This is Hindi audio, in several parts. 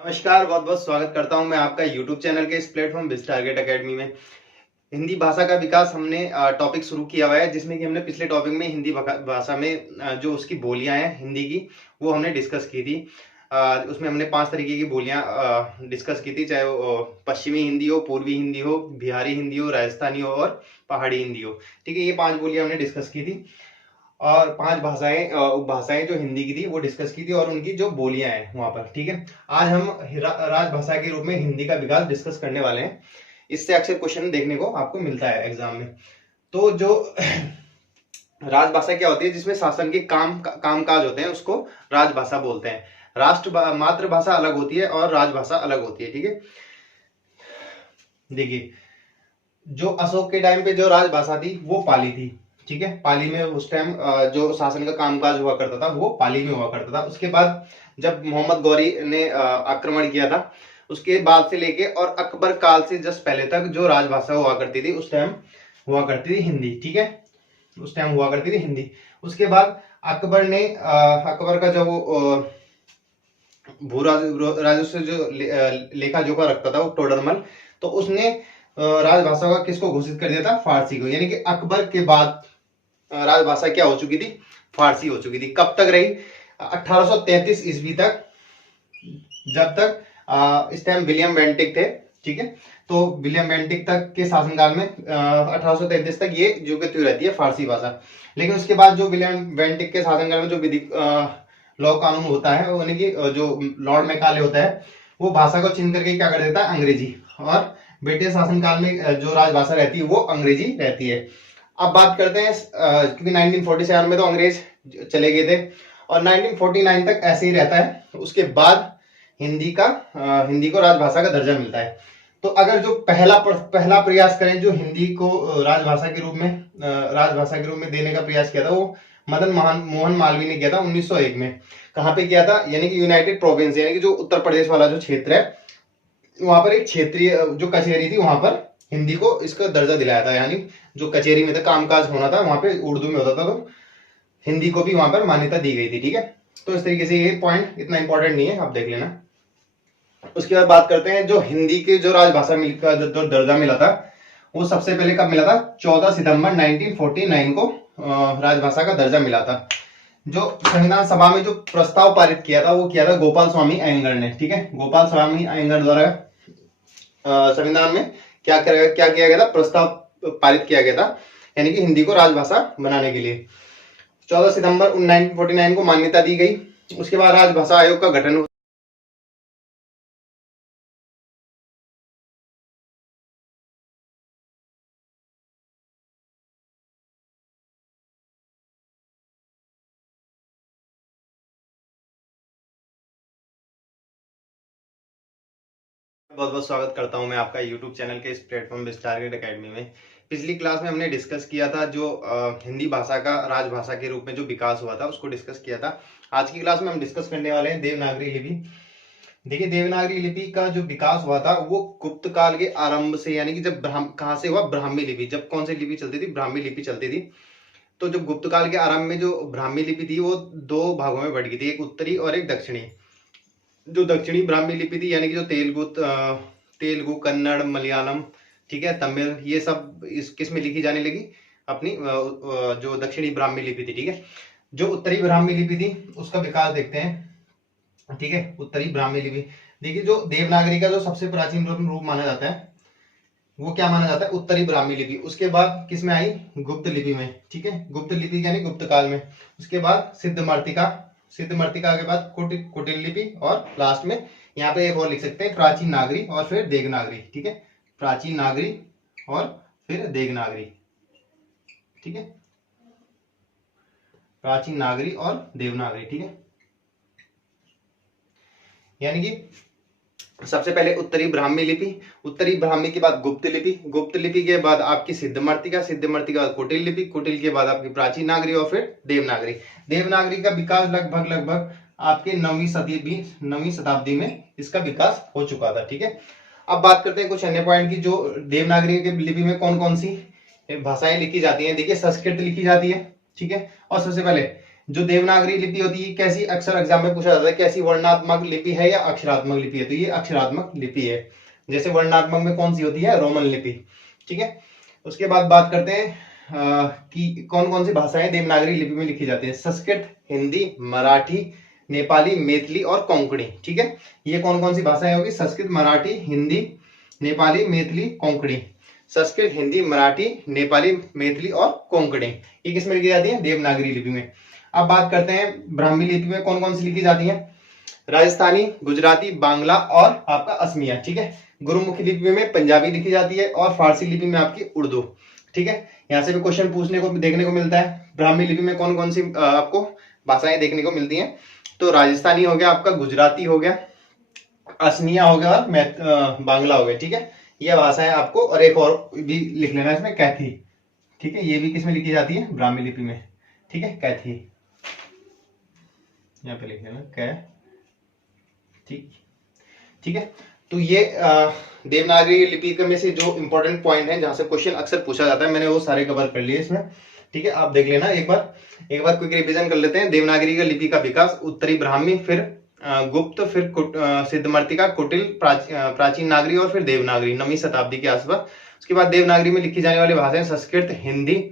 नमस्कार, बहुत बहुत स्वागत करता हूं मैं आपका YouTube चैनल के इस प्लेटफॉर्म बिज टारगेट एकेडमी में। हिंदी भाषा का विकास हमने टॉपिक शुरू किया हुआ है, जिसमें कि हमने पिछले टॉपिक में हिंदी भाषा में जो उसकी बोलियां हैं हिंदी की, वो हमने डिस्कस की थी। उसमें हमने 5 तरीके की बोलियां डिस्कस की थी, चाहे वो पश्चिमी हिंदी हो, पूर्वी हिंदी हो, बिहारी हिंदी हो, राजस्थानी हो और पहाड़ी हिंदी हो। ठीक है, ये 5 बोलियां हमने डिस्कस की थी और 5 भाषाएं उपभाषाएं जो हिंदी की थी वो डिस्कस की थी और उनकी जो बोलियां हैं वहां पर। ठीक है, आज हम राजभाषा के रूप में हिंदी का विकास डिस्कस करने वाले हैं। इससे अक्सर क्वेश्चन देखने को आपको मिलता है एग्जाम में। तो जो राजभाषा क्या होती है, जिसमें शासन के कामकाज होते हैं, उसको राजभाषा बोलते हैं। मातृभाषा अलग होती है और राजभाषा अलग होती है। ठीक है, देखिए, जो अशोक के टाइम पे जो राजभाषा थी वो पाली थी। ठीक है, पाली में उस टाइम जो शासन का कामकाज हुआ करता था वो पाली में हुआ करता था। उसके बाद जब मोहम्मद गौरी ने आक्रमण किया था, उसके बाद से लेके और अकबर काल से जस्ट पहले तक जो राजभाषा हुआ करती थी उस टाइम हुआ करती थी हिंदी। ठीक है, उस टाइम हुआ करती थी हिंदी। उसके बाद अकबर ने अकबर का जब वो भू राजस्व जो लेखा जोखा रखता था वो टोडरमल, तो उसने राजभाषा का किसको घोषित कर दिया था? फारसी को। यानी कि अकबर के बाद राजभाषा क्या हो चुकी थी? फारसी हो चुकी थी। कब तक रही? 1833 ईस्वी तक, जब तक इस टाइम विलियम बेंटिक थे। ठीक है, तो विलियम बेंटिक तक के शासनकाल में 1833 तक ये जो रहती है फारसी भाषा। लेकिन उसके बाद जो विलियम बेंटिक के शासनकाल में जो विधि लॉ कानून होता है, यानी कि जो लॉर्ड मैकाले होता है, वो भाषा को चिन्ह करके क्या कर देता है? अंग्रेजी। और ब्रिटिश शासनकाल में जो राजभाषा रहती है वो अंग्रेजी रहती है। अब बात करते हैं क्योंकि 1947 में तो अंग्रेज चले गए थे और 1949 तक ऐसे ही रहता है। उसके बाद हिंदी को राजभाषा का दर्जा मिलता है। तो अगर जो पहला प्रयास करें जो हिंदी को राजभाषा के रूप में देने का प्रयास किया था, वो मदन मोहन मालवीय ने किया था 1901 में। कहाँ पे किया था? यानी कि यूनाइटेड प्रोविंस, यानी कि जो उत्तर प्रदेश वाला जो क्षेत्र है, वहां पर एक क्षेत्रीय जो कचहरी थी, वहां पर हिंदी को इसका दर्जा दिलाया था। यानी जो कचहरी में था, कामकाज होना था, वहां पे उर्दू में होता था, तो हिंदी को भी वहां पर मान्यता दी गई थी। ठीक है, तो इस तरीके से ये पॉइंट इतना इंपॉर्टेंट नहीं है, आप देख लेना। उसके बाद बात करते हैं जो हिंदी के जो राजभाषा का जो दर्जा मिला था, वो सबसे पहले कब मिला था? 14 सितंबर 1949 को राजभाषा का दर्जा मिला था। जो संविधान सभा में जो प्रस्ताव पारित किया था वो किया था गोपाल स्वामी अयंगर ने। ठीक है, गोपाल स्वामी अयंगर द्वारा संविधान में क्या किया गया था? प्रस्ताव पारित किया गया था, यानी कि हिंदी को राजभाषा बनाने के लिए 14 सितंबर 1949 को मान्यता दी गई। उसके बाद राजभाषा आयोग का गठन। बहुत बहुत स्वागत करता हूं मैं आपका YouTube चैनल के इस प्लेटफॉर्म बिज टारगेट एकेडमी में। पिछली क्लास में हमने डिस्कस किया था जो हिंदी भाषा का राजभाषा के रूप में जो विकास हुआ था उसको डिस्कस किया था। आज की क्लास में हम डिस्कस करने वाले हैं देवनागरी लिपि। देखिए, देवनागरी लिपि का जो विकास हुआ था वो गुप्त काल के आरंभ से, यानी कि जब कहाँ से हुआ? ब्राह्मी लिपि। जब कौन सी लिपि चलती थी? ब्राह्मी लिपि चलती थी। तो जो गुप्त काल के आरंभ में जो ब्राह्मी लिपि थी वो 2 भागों में बढ़ गई थी, एक उत्तरी और एक दक्षिणी। जो दक्षिणी ब्राह्मी लिपि थी, यानी कि जो तेलुगु, कन्नड़, मलयालम, ठीक है, तमिल, ये सब इस किस में लिखी जाने लगी? अपनी जो दक्षिणी ब्राह्मी लिपि थी। ठीक है, जो उत्तरी ब्राह्मी लिपि थी उसका विकास देखते हैं। ठीक है, उत्तरी ब्राह्मी लिपि, देखिए, जो देवनागरी का जो सबसे प्राचीन रूप माना जाता है वो क्या माना जाता है? उत्तरी ब्राह्मी लिपि। उसके बाद किस में आई? गुप्त लिपि में। ठीक है, गुप्त लिपि यानी गुप्त काल में। उसके बाद सिद्धमर्तिका के बाद कुटिल लिपि, और लास्ट में यहाँ पे एक और लिख सकते हैं, प्राचीन नागरी और फिर देवनागरी। ठीक है, प्राचीन नागरी और फिर देवनागरी। ठीक है, प्राचीन नागरी और देवनागरी। ठीक है, यानी कि सबसे पहले उत्तरी ब्राह्मी लिपि, उत्तरी ब्राह्मी के बाद गुप्त लिपि, गुप्त लिपि के बाद आपकी सिद्धमर्तिका, सिद्धमर्तिका के बाद कुटिल लिपि, कुटिल के बाद आपकी प्राचीन नागरी और फिर देवनागरी। देवनागरी का विकास लगभग आपके 9वीं शताब्दी में इसका विकास हो चुका था। ठीक है, अब बात करते हैं कुछ अन्य पॉइंट की। जो देवनागरी के लिपि में कौन कौन सी भाषाएं लिखी जाती हैं? देखिए, संस्कृत लिखी जाती है। ठीक है, और सबसे पहले जो देवनागरी लिपि होती है कैसी, अक्सर एग्जाम में पूछा जाता है कैसी वर्णात्मक लिपि है या अक्षरात्मक लिपि है, तो ये अक्षरात्मक लिपि है। जैसे वर्णात्मक में कौन सी होती है, रोमन लिपि। ठीक है, उसके बाद बात करते हैं कि कौन कौन सी भाषाएं देवनागरी लिपि में लिखी जाती है। संस्कृत, हिंदी, मराठी, नेपाली, मैथिली और कोंकणी। ठीक है, ये कौन कौन सी भाषाएं होगी, संस्कृत, मराठी, हिंदी, नेपाली, मैथिली, कोंकणी। संस्कृत, हिंदी, मराठी, नेपाली, मैथिली और कोंकणी, ये किस में लिखी जाती है, देवनागरी लिपि में। अब बात करते हैं ब्राह्मी लिपि में कौन कौन सी लिखी जाती है। राजस्थानी, गुजराती, बांग्ला और आपका असमिया। ठीक है, गुरुमुखी लिपि में पंजाबी लिखी जाती है और फारसी लिपि में आपकी उर्दू। ठीक है, यहाँ से भी क्वेश्चन पूछने को देखने को मिलता है। ब्राह्मी लिपि में कौन कौन सी आपको भाषाएं देखने को मिलती हैं, तो राजस्थानी हो गया आपका, गुजराती हो गया, असमिया हो गया और बांग्ला हो गया। ठीक है, ये भाषाएं आपको, और एक और भी लिख लेना इसमें, कैथी। ठीक है, ये भी किसमें लिखी जाती है, ब्राह्मी लिपि में। ठीक है, कैथी यहाँ पे लिख लेना, कै। ठीक है, तो ये देवनागरी लिपि में से जो इंपॉर्टेंट पॉइंट है जहां से क्वेश्चन अक्सर पूछा जाता है, मैंने वो सारे कवर कर लिए इसमें। ठीक है, आप देख लेना एक बार क्विक रिवीजन कर लेते हैं। देवनागरी का लिपि का विकास, उत्तरी ब्राह्मी, फिर गुप्त, फिर सिद्धमर्तिका, कुटिल, प्राचीन नागरी और फिर देवनागरी 9वीं शताब्दी के आसपास। उसके बाद देवनागरी में लिखी जाने वाली भाषाएं संस्कृत, हिंदी,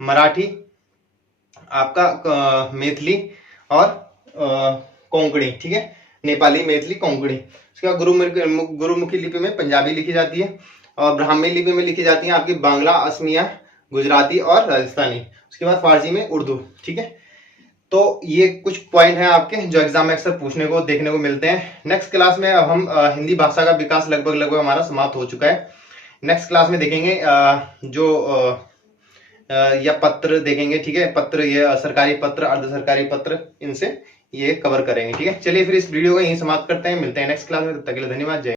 मराठी, आपका मैथिली और कोंकणी। ठीक है, नेपाली, मैथिली, कोंकणी। उसके बाद गुरुमुखी लिपि में पंजाबी लिखी जाती है और ब्राह्मी लिपि में लिखी जाती है आपकी बांग्ला, असमिया, गुजराती और राजस्थानी। उसके बाद फारसी में उर्दू। ठीक है, तो ये कुछ पॉइंट हैं आपके जो एग्जाम में अक्सर पूछने को देखने को मिलते हैं। नेक्स्ट क्लास में अब हम हिंदी भाषा का विकास लगभग हमारा समाप्त हो चुका है। नेक्स्ट क्लास में देखेंगे जो या पत्र देखेंगे। ठीक है, पत्र, ये सरकारी पत्र, अर्ध सरकारी पत्र, इनसे ये कवर करेंगे। ठीक है, चलिए फिर इस वीडियो को यहीं समाप्त करते हैं, मिलते हैं नेक्स्ट क्लास में, तब तक के लिए धन्यवाद, जय।